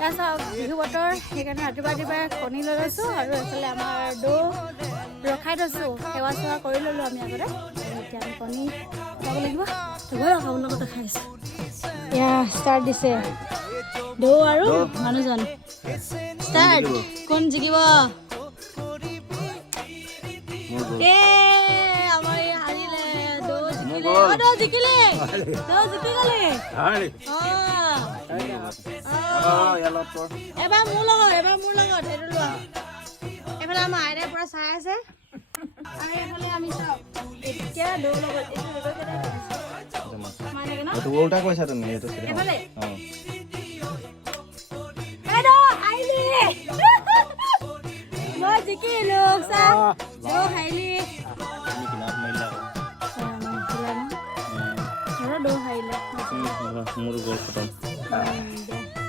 তাৰপিছত বিহু বতৰ সেইকাৰণে ৰাতিপুৱাই কণী লৈ লৈছোঁ আৰু এইফালে আমাৰ দৌ ৰখাই থৈছোঁ সেৱা চেৱা কৰি ল'লোঁ আমি আগতে এতিয়া আমি কণী খাব লাগিব খাব লগতে খাই আছোঁ এয়া ষ্টাৰ্ট দিছে দৌ আৰু মানুহজন ষ্টাৰ্ট কোন জিকিব আমাৰ এই হাৰিলে দৌ জিকিলে দৌ জিকি গ'লে এবাৰ মোৰ লগত সেইটো লোৱা এইফালে আমাৰ আইতাই পুৰা চাই আছে আৰু এইফালে আমি চাওঁ এতিয়া দৌ লগত এইটো উল্টা কৈছা তুমি এইটো এইফালে মই জিকিলো চা দৌ হাৰিলি দৌ হাৰিলে মোৰ গ'ল খতম